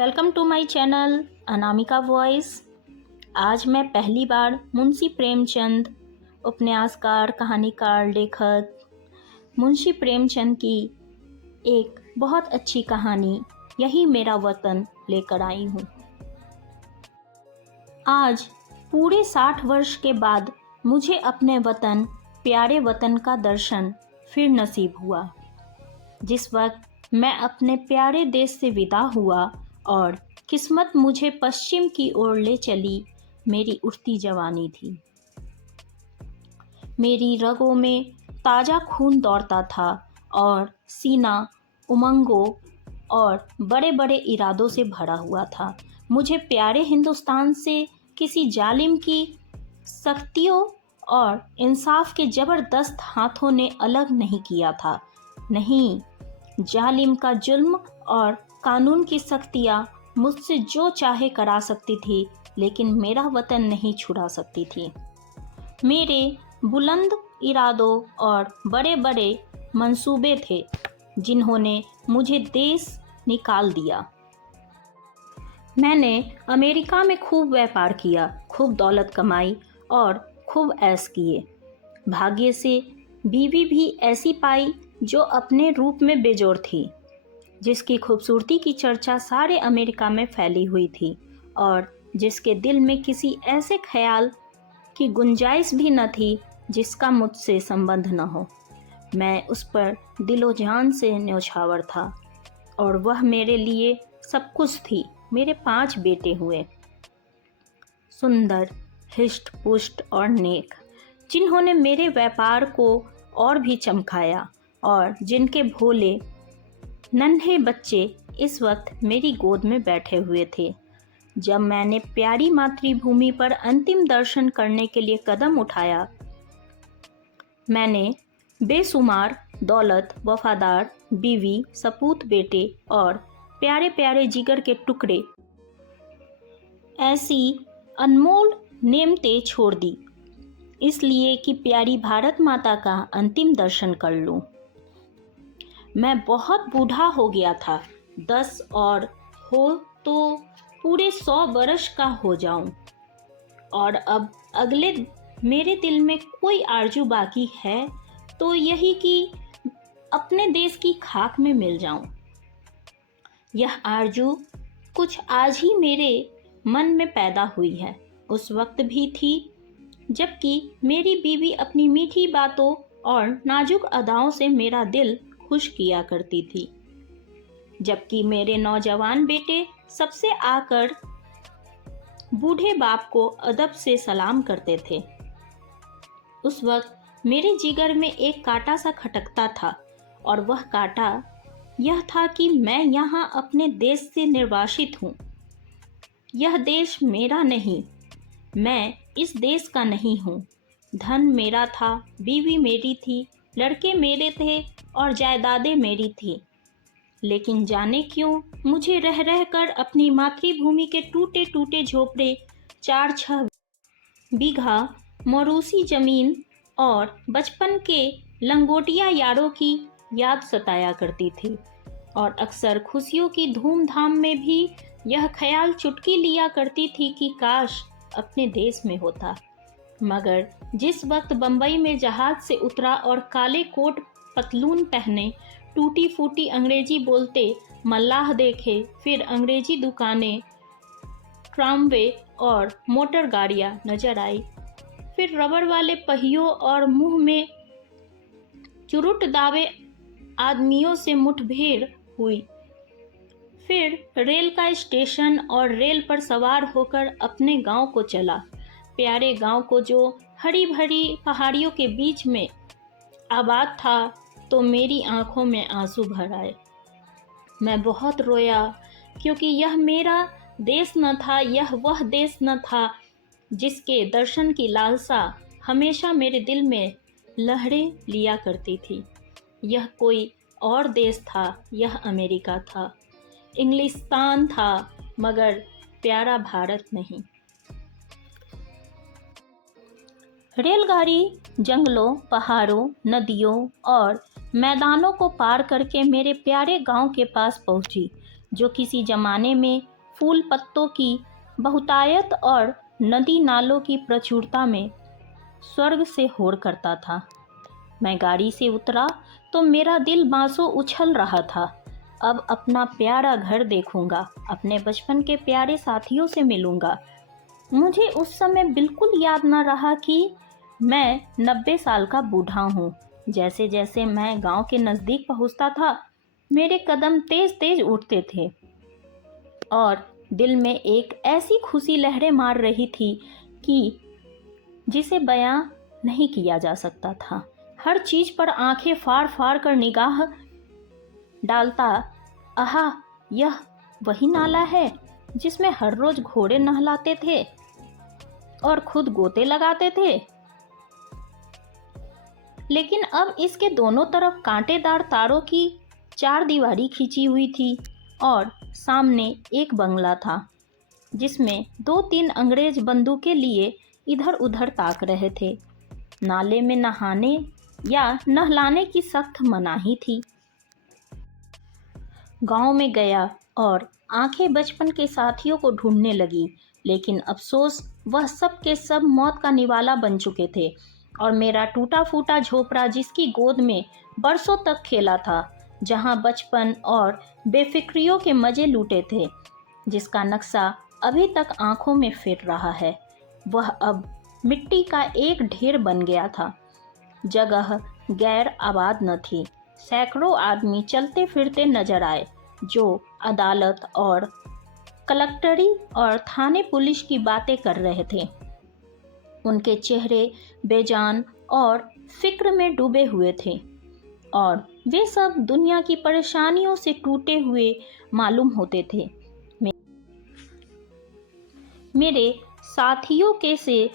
Welcome to my channel Anamika voice. आज मैं पहली बार मुंशी प्रेमचंद उपन्यासकार, कहानीकार, लेखक मुंशी प्रेमचंद की एक बहुत अच्छी कहानी यही मेरा वतन लेकर आई हूँ। आज पूरे 60 वर्ष के बाद मुझे अपने वतन, प्यारे वतन का दर्शन फिर नसीब हुआ। जिस वक्त मैं अपने प्यारे देश से विदा हुआ और किस्मत मुझे पश्चिम की ओर ले चली, मेरी उठती जवानी थी। मेरी रगों में ताज़ा खून दौड़ता था और सीना उमंगों और बड़े बड़े इरादों से भरा हुआ था। मुझे प्यारे हिंदुस्तान से किसी जालिम की सख्तियों और इंसाफ के ज़बरदस्त हाथों ने अलग नहीं किया था। नहीं, जालिम का जुल्म और कानून की सख्तियाँ मुझसे जो चाहे करा सकती थी, लेकिन मेरा वतन नहीं छुड़ा सकती थी। मेरे बुलंद इरादों और बड़े बड़े मंसूबे थे जिन्होंने मुझे देश निकाल दिया। मैंने अमेरिका में खूब व्यापार किया, खूब दौलत कमाई और खूब ऐश किए। भाग्य से बीवी भी ऐसी पाई जो अपने रूप में बेजोड़ थी, जिसकी खूबसूरती की चर्चा सारे अमेरिका में फैली हुई थी और जिसके दिल में किसी ऐसे ख्याल की गुंजाइश भी न थी जिसका मुझसे संबंध न हो। मैं उस पर दिलो जान से न्यौछावर था और वह मेरे लिए सब कुछ थी। मेरे 5 बेटे हुए, सुंदर, हिष्ट पुष्ट और नेक, जिन्होंने मेरे व्यापार को और भी चमकाया और जिनके भोले नन्हे बच्चे इस वक्त मेरी गोद में बैठे हुए थे। जब मैंने प्यारी मातृभूमि पर अंतिम दर्शन करने के लिए कदम उठाया, मैंने बेशुमार दौलत, वफादार बीवी, सपूत बेटे और प्यारे प्यारे जिगर के टुकड़े, ऐसी अनमोल नेमतें छोड़ दी, इसलिए कि प्यारी भारत माता का अंतिम दर्शन कर लूं। मैं बहुत बूढ़ा हो गया था, 10 और हो तो पूरे 100 वर्ष का हो जाऊं, और अब अगले मेरे दिल में कोई आरजू बाकी है तो यही कि अपने देश की खाक में मिल जाऊं। यह आरजू कुछ आज ही मेरे मन में पैदा हुई है, उस वक्त भी थी जबकि मेरी बीवी अपनी मीठी बातों और नाजुक अदाओं से मेरा दिल खुश किया करती थी, जबकि मेरे नौजवान बेटे सबसे आकर बूढ़े बाप को अदब से सलाम करते थे। उस वक्त मेरे जिगर में एक कांटा सा खटकता था और वह कांटा यह था कि मैं यहाँ अपने देश से निर्वासित हूँ। यह देश मेरा नहीं, मैं इस देश का नहीं हूँ। धन मेरा था, बीवी मेरी थी, लड़के मेरे थे और जायदादें मेरी थी, लेकिन जाने क्यों मुझे रह रह कर अपनी मातृभूमि के टूटे टूटे झोपड़े, 4-6 बीघा मौरूसी जमीन और बचपन के लंगोटिया यारों की याद सताया करती थी। और अक्सर खुशियों की धूमधाम में भी यह ख्याल चुटकी लिया करती थी कि काश अपने देश में होता। मगर जिस वक्त बंबई में जहाज से उतरा और काले कोट पतलून पहने, टूटी फूटी अंग्रेजी बोलते मल्लाह देखे, फिर अंग्रेजी दुकानें, ट्रामवे और मोटर गाड़ियां नजर आई, फिर रबड़ वाले पहियों और मुंह में चुरुट दावे आदमियों से मुठभेड़ हुई, फिर रेल का स्टेशन और रेल पर सवार होकर अपने गांव को चला। प्यारे गांव को जो हरी भरी पहाड़ियों के बीच में आबाद था, तो मेरी आंखों में आंसू भर आए। मैं बहुत रोया, क्योंकि यह मेरा देश न था, यह वह देश न था जिसके दर्शन की लालसा हमेशा मेरे दिल में लहरें लिया करती थी। यह कोई और देश था, यह अमेरिका था, इंग्लिस्तान था, मगर प्यारा भारत नहीं। रेलगाड़ी जंगलों, पहाड़ों, नदियों और मैदानों को पार करके मेरे प्यारे गांव के पास पहुंची। जो किसी जमाने में फूल पत्तों की बहुतायत और नदी नालों की प्रचुरता में स्वर्ग से होड़ करता था। मैं गाड़ी से उतरा तो मेरा दिल मासो उछल रहा था। अब अपना प्यारा घर देखूंगा, अपने बचपन के प्यारे साथियों से मिलूंगा। मुझे उस समय बिल्कुल याद न रहा कि मैं 90 साल का बूढ़ा हूँ। जैसे जैसे मैं गांव के नज़दीक पहुँचता था, मेरे कदम तेज तेज उठते थे और दिल में एक ऐसी खुशी लहरें मार रही थी कि जिसे बयां नहीं किया जा सकता था। हर चीज़ पर आंखें फाड़ फाड़ कर निगाह डालता। आहा, यह वही नाला है जिसमें हर रोज घोड़े नहलाते थे और खुद गोते लगाते थे। लेकिन अब इसके दोनों तरफ कांटेदार तारों की चार दीवारी खींची हुई थी और सामने एक बंगला था जिसमें 2-3 अंग्रेज बंदूकें लिए इधर उधर ताक रहे थे। नाले में नहाने या नहलाने की सख्त मनाही थी। गांव में गया और आंखें बचपन के साथियों को ढूंढने लगी, लेकिन अफसोस वह सब के सब मौत का निवाला बन चुके थे और मेरा टूटा फूटा झोपड़ा जिसकी गोद में बरसों तक खेला था, जहां बचपन और बेफिक्रियों के मजे लूटे थे, जिसका नक्शा अभी तक आंखों में फिर रहा है, वह अब मिट्टी का एक ढेर बन गया था। जगह गैर आबाद न थी। सैकड़ों आदमी चलते फिरते नजर आए जो अदालत और कलेक्टरी और थाने पुलिस की बातें कर रहे थे। उनके चेहरे बेजान और फिक्र में डूबे हुए थे और वे सब दुनिया की परेशानियों से टूटे हुए मालूम होते थे। मेरे साथियों के से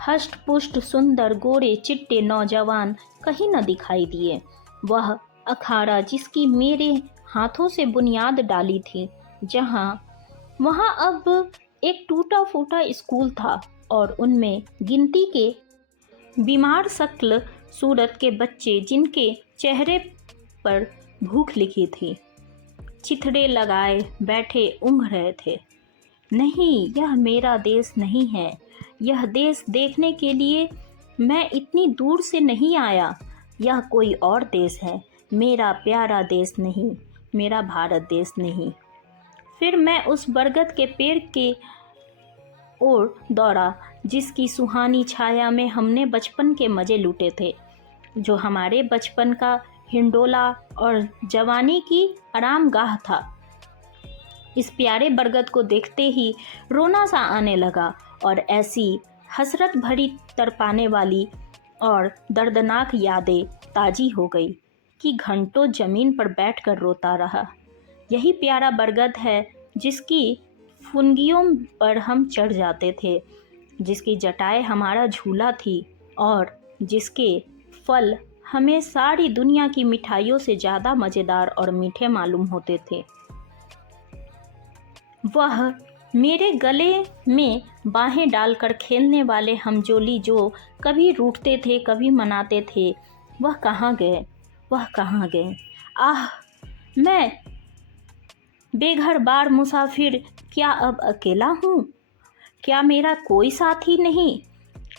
हष्ट पुष्ट सुंदर गोरे चिट्टे नौजवान कहीं न दिखाई दिए। वह अखाड़ा जिसकी मेरे हाथों से बुनियाद डाली थी, वहाँ अब एक टूटा फूटा स्कूल था और उनमें गिनती के बीमार शक्ल सूरत के बच्चे जिनके चेहरे पर भूख लिखी थी, चिथड़े लगाए बैठे ऊँघ रहे थे। नहीं, यह मेरा देश नहीं है। यह देश देखने के लिए मैं इतनी दूर से नहीं आया। यह कोई और देश है, मेरा प्यारा देश नहीं, मेरा भारत देश नहीं। फिर मैं उस बरगद के पेड़ के ओर दौड़ा जिसकी सुहानी छाया में हमने बचपन के मज़े लूटे थे, जो हमारे बचपन का हिंडोला और जवानी की आरामगाह था। इस प्यारे बरगद को देखते ही रोना सा आने लगा और ऐसी हसरत भरी तड़पाने वाली और दर्दनाक यादें ताजी हो गई कि घंटों ज़मीन पर बैठकर रोता रहा। यही प्यारा बरगद है जिसकी फुनगियों पर हम चढ़ जाते थे, जिसकी जटाएं हमारा झूला थी और जिसके फल हमें सारी दुनिया की मिठाइयों से ज़्यादा मज़ेदार और मीठे मालूम होते थे। वह मेरे गले में बाहें डालकर खेलने वाले हमजोली जो कभी रूठते थे कभी मनाते थे, वह कहाँ गए, वह कहाँ गए? आह, मैं बेघर बार मुसाफिर क्या अब अकेला हूँ? क्या मेरा कोई साथी नहीं?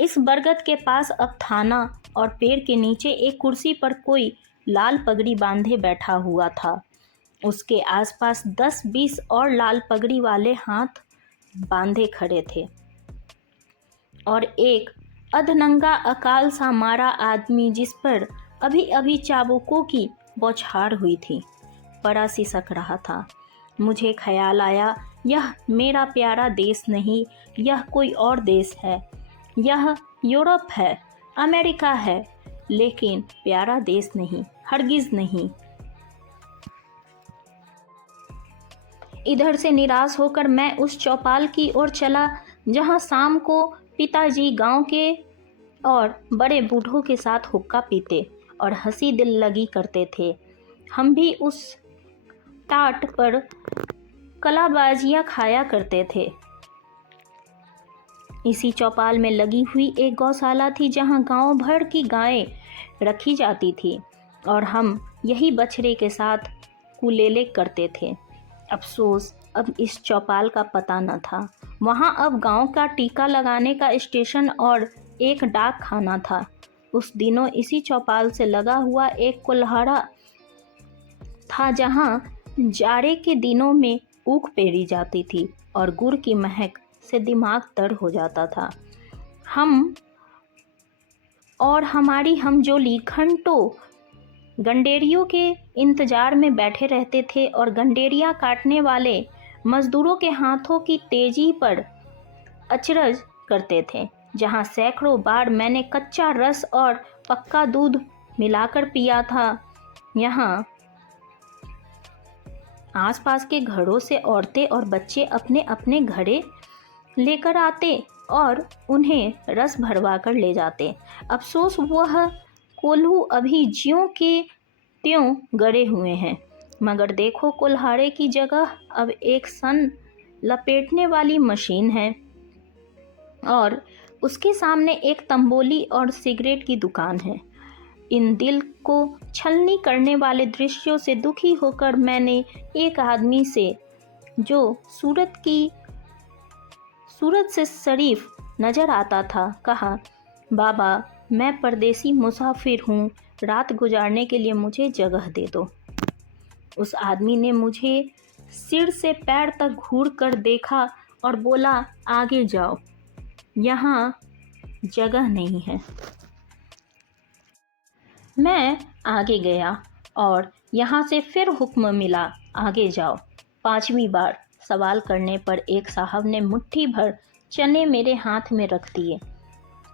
इस बरगद के पास अब थाना और पेड़ के नीचे एक कुर्सी पर कोई लाल पगड़ी बांधे बैठा हुआ था। उसके आसपास 10-20 और लाल पगड़ी वाले हाथ बांधे खड़े थे और एक अधनंगा अकाल सा मारा आदमी जिस पर अभी अभी चाबुकों की बौछार हुई थी, बड़ा सिसक रहा था। मुझे ख्याल आया, यह मेरा प्यारा देश नहीं, यह कोई और देश है। यह यूरोप है, अमेरिका है, लेकिन प्यारा देश नहीं, हरगिज़ नहीं। इधर से निराश होकर मैं उस चौपाल की ओर चला जहां शाम को पिताजी गांव के और बड़े बूढ़ों के साथ हुक्का पीते और हंसी दिल लगी करते थे। हम भी उस टाट पर कलाबाजियां खाया करते थे। इसी चौपाल में लगी हुई एक गौशाला थी जहां गांव भर की गायें रखी जाती थी और हम यही बछड़े के साथ कुलेले करते थे। अफसोस अब इस चौपाल का पता न था। वहाँ अब गांव का टीका लगाने का स्टेशन और एक डाक खाना था। उस दिनों इसी चौपाल से लगा हुआ एक कुल्हाड़ा था जहाँ जाड़े के दिनों में ऊख पेरी जाती थी और गुड़ की महक से दिमाग तर हो जाता था। हम और हमारी हमजोली घंटों गंडेरियों के इंतजार में बैठे रहते थे और गंडेरिया काटने वाले मजदूरों के हाथों की तेजी पर अचरज करते थे। जहाँ सैकड़ों बार मैंने कच्चा रस और पक्का दूध मिलाकर पिया था, यहाँ आसपास के घरों से औरतें और बच्चे अपने अपने घड़े लेकर आते और उन्हें रस भरवा कर ले जाते। अफसोस वह कोल्हू अभी ज्यों के त्यों गड़े हुए हैं, मगर देखो कुल्हाड़े की जगह अब एक सन लपेटने वाली मशीन है और उसके सामने एक तंबोली और सिगरेट की दुकान है। इन दिल को छलनी करने वाले दृश्यों से दुखी होकर मैंने एक आदमी से, जो सूरत से शरीफ नजर आता था, कहा, बाबा मैं परदेसी मुसाफिर हूँ, रात गुजारने के लिए मुझे जगह दे दो। उस आदमी ने मुझे सिर से पैर तक घूर कर देखा और बोला, आगे जाओ, यहाँ जगह नहीं है। मैं आगे गया और यहाँ से फिर हुक्म मिला, आगे जाओ। 5वीं बार सवाल करने पर एक साहब ने मुट्ठी भर चने मेरे हाथ में रख दिए।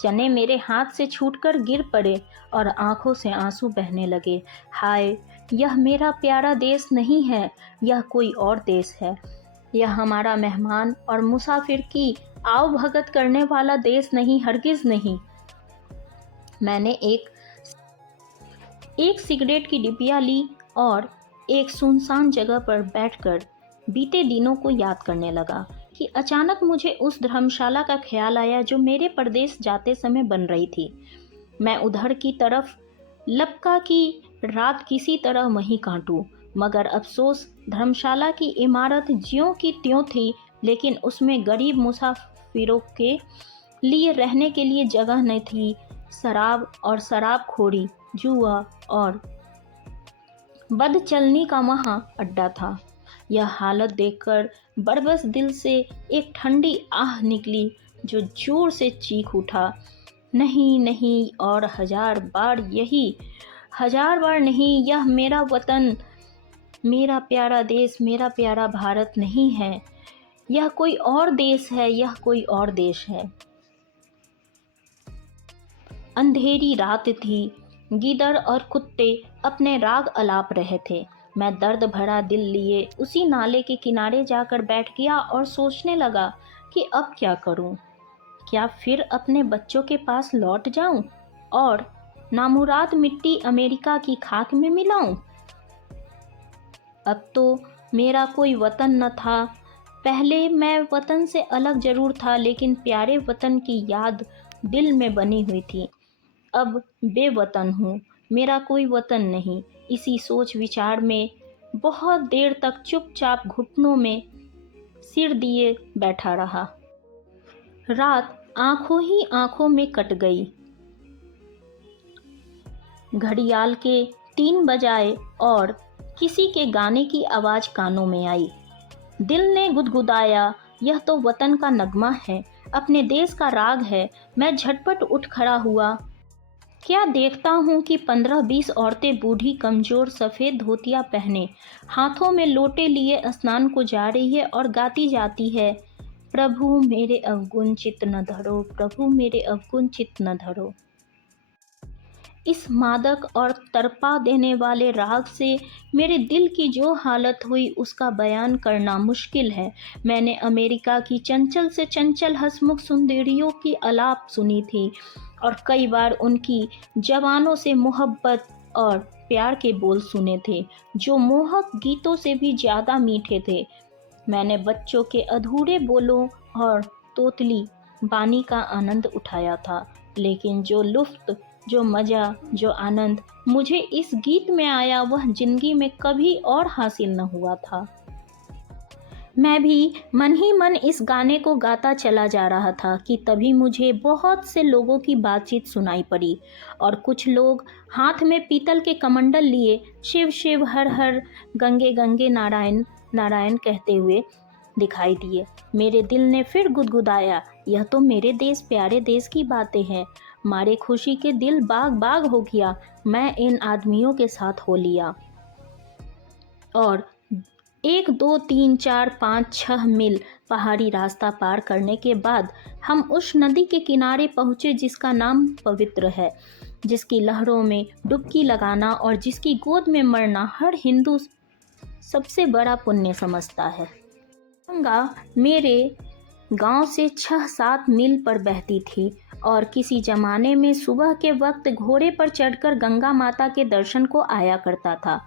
चने मेरे हाथ से छूटकर गिर पड़े और आंखों से आंसू बहने लगे। हाय, यह मेरा प्यारा देश नहीं है, यह कोई और देश है। यह हमारा मेहमान और मुसाफिर की आओ भगत करने वाला देश नहीं, हरगिज नहीं। मैंने एक सिगरेट की डिबिया ली और एक सुनसान जगह पर बैठकर बीते दिनों को याद करने लगा कि अचानक मुझे उस धर्मशाला का ख्याल आया जो मेरे परदेश जाते समय बन रही थी। मैं उधर की तरफ लपका की रात किसी तरह वहीं काटूं, मगर अफसोस धर्मशाला की इमारत ज्यों की त्यों थी, लेकिन उसमें गरीब मुसाफिरों के लिए रहने के लिए जगह न थी। शराब और शराबखोरी, जुआ और बदचलनी का वहाँ अड्डा था। यह हालत देखकर बरबस दिल से एक ठंडी आह निकली, जो जोर से चीख उठा, नहीं नहीं, और 1000 बार यही, 1000 बार नहीं, यह मेरा वतन, मेरा प्यारा देश, मेरा प्यारा भारत नहीं है। यह कोई और देश है, यह कोई और देश है। अंधेरी रात थी। गीदड़ और कुत्ते अपने राग अलाप रहे थे। मैं दर्द भरा दिल लिए उसी नाले के किनारे जाकर बैठ गया और सोचने लगा कि अब क्या करूं? क्या फिर अपने बच्चों के पास लौट जाऊं और नामुराद मिट्टी अमेरिका की खाक में मिलाऊं? अब तो मेरा कोई वतन न था। पहले मैं वतन से अलग जरूर था, लेकिन प्यारे वतन की याद दिल में बनी हुई थी। अब बेवतन हूँ, मेरा कोई वतन नहीं। इसी सोच विचार में बहुत देर तक चुपचाप घुटनों में सिर दिए बैठा रहा। रात आंखों ही आंखों में कट गई। घड़ियाल के 3 बजाए और किसी के गाने की आवाज़ कानों में आई। दिल ने गुदगुदाया, यह तो वतन का नगमा है, अपने देश का राग है। मैं झटपट उठ खड़ा हुआ। क्या देखता हूँ कि 15-20 औरतें बूढ़ी कमज़ोर सफ़ेद धोतियाँ पहने हाथों में लोटे लिए स्नान को जा रही है और गाती जाती है, प्रभु मेरे अवगुण चित्त न धरो, प्रभु मेरे अवगुण चित्त न धरो। इस मादक और तड़पा देने वाले राग से मेरे दिल की जो हालत हुई उसका बयान करना मुश्किल है। मैंने अमेरिका की चंचल से चंचल हंसमुख सुंदरियों की आलाप सुनी थी और कई बार उनकी जवानों से मोहब्बत और प्यार के बोल सुने थे, जो मोहक गीतों से भी ज़्यादा मीठे थे। मैंने बच्चों के अधूरे बोलों और तोतली बानी का आनंद उठाया था, लेकिन जो लुफ्त, जो मज़ा, जो आनंद मुझे इस गीत में आया, वह जिंदगी में कभी और हासिल न हुआ था। मैं भी मन ही मन इस गाने को गाता चला जा रहा था कि तभी मुझे बहुत से लोगों की बातचीत सुनाई पड़ी और कुछ लोग हाथ में पीतल के कमंडल लिए शिव शिव हर हर गंगे गंगे नारायण नारायण कहते हुए दिखाई दिए। मेरे दिल ने फिर गुदगुदाया, यह तो मेरे देश प्यारे देश की बातें हैं। मारे खुशी के दिल बाग बाग हो गया। मैं इन आदमियों के साथ हो लिया और 1 2 3 4 5 6 मील पहाड़ी रास्ता पार करने के बाद हम उस नदी के किनारे पहुँचे जिसका नाम पवित्र है, जिसकी लहरों में डुबकी लगाना और जिसकी गोद में मरना हर हिंदू सबसे बड़ा पुण्य समझता है। गंगा मेरे गांव से 6-7 मील पर बहती थी और किसी जमाने में सुबह के वक्त घोड़े पर चढ़कर गंगा माता के दर्शन को आया करता था।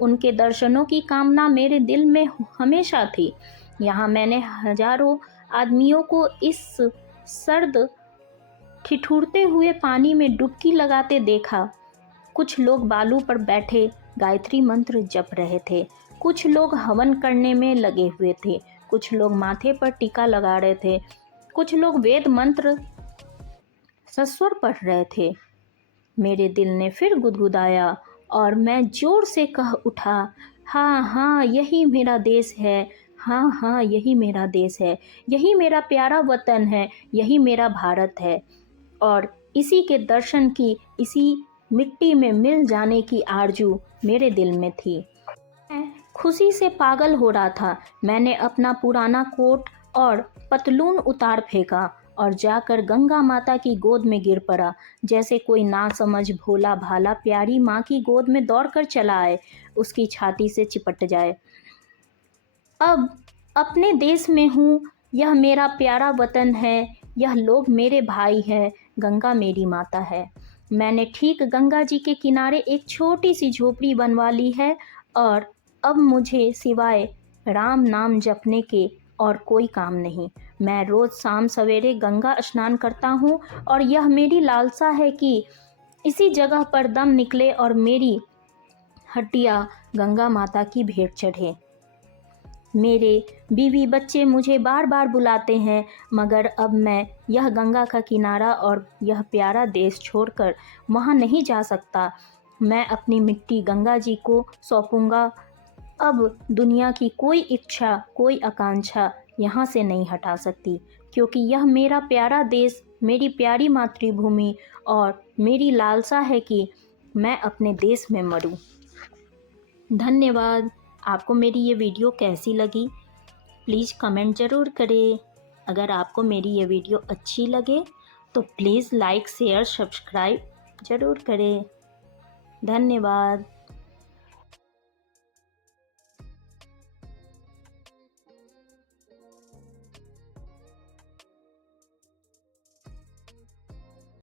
उनके दर्शनों की कामना मेरे दिल में हमेशा थी। यहाँ मैंने हजारों आदमियों को इस सर्द ठिठुरते हुए पानी में डुबकी लगाते देखा। कुछ लोग बालू पर बैठे गायत्री मंत्र जप रहे थे, कुछ लोग हवन करने में लगे हुए थे, कुछ लोग माथे पर टीका लगा रहे थे, कुछ लोग वेद मंत्र सस्वर पढ़ रहे थे। मेरे दिल ने फिर गुदगुदाया और मैं जोर से कह उठा, हाँ हाँ यही मेरा देश है, हाँ हाँ यही मेरा देश है, यही मेरा प्यारा वतन है, यही मेरा भारत है। और इसी के दर्शन की, इसी मिट्टी में मिल जाने की आरजू मेरे दिल में थी। मैं खुशी से पागल हो रहा था। मैंने अपना पुराना कोट और पतलून उतार फेंका और जाकर गंगा माता की गोद में गिर पड़ा, जैसे कोई नासमझ भोला भाला प्यारी माँ की गोद में दौड़कर चला आए, उसकी छाती से चिपट जाए। अब अपने देश में हूँ, यह मेरा प्यारा वतन है, यह लोग मेरे भाई हैं, गंगा मेरी माता है। मैंने ठीक गंगा जी के किनारे एक छोटी सी झोपड़ी बनवा ली है और अब मुझे सिवाय राम नाम जपने के और कोई काम नहीं। मैं रोज़ शाम सवेरे गंगा स्नान करता हूँ और यह मेरी लालसा है कि इसी जगह पर दम निकले और मेरी हड्डियाँ गंगा माता की भेंट चढ़े। मेरे बीवी बच्चे मुझे बार बार बुलाते हैं, मगर अब मैं यह गंगा का किनारा और यह प्यारा देश छोड़कर वहाँ नहीं जा सकता। मैं अपनी मिट्टी गंगा जी को सौंपूंगा। अब दुनिया की कोई इच्छा, कोई आकांक्षा यहाँ से नहीं हटा सकती, क्योंकि यह मेरा प्यारा देश, मेरी प्यारी मातृभूमि और मेरी लालसा है कि मैं अपने देश में मरूं। धन्यवाद। आपको मेरी ये वीडियो कैसी लगी प्लीज़ कमेंट ज़रूर करें। अगर आपको मेरी ये वीडियो अच्छी लगे तो प्लीज़ लाइक शेयर सब्सक्राइब ज़रूर करें। धन्यवाद।